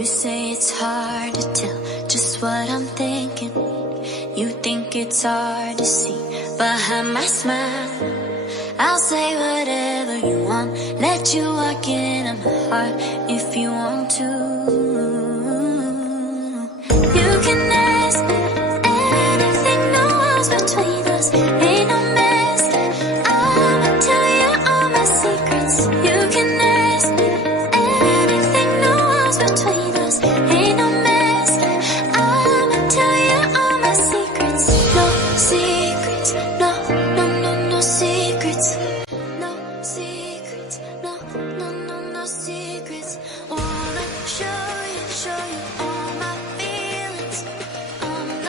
You say it's hard to tell just what I'm thinking. You think it's hard to see behind my smile. I'll say whatever you want, let you walk into my heart if you want to. You can ask me anything, no walls between us, ain't no mask. I'ma tell you all my secrets. You can ask me anything, no walls between us, ain't no mask. I'ma tell you all my secrets. No secrets, no, no, no, no secrets. No secrets, no, no, no, no secrets. Wanna show you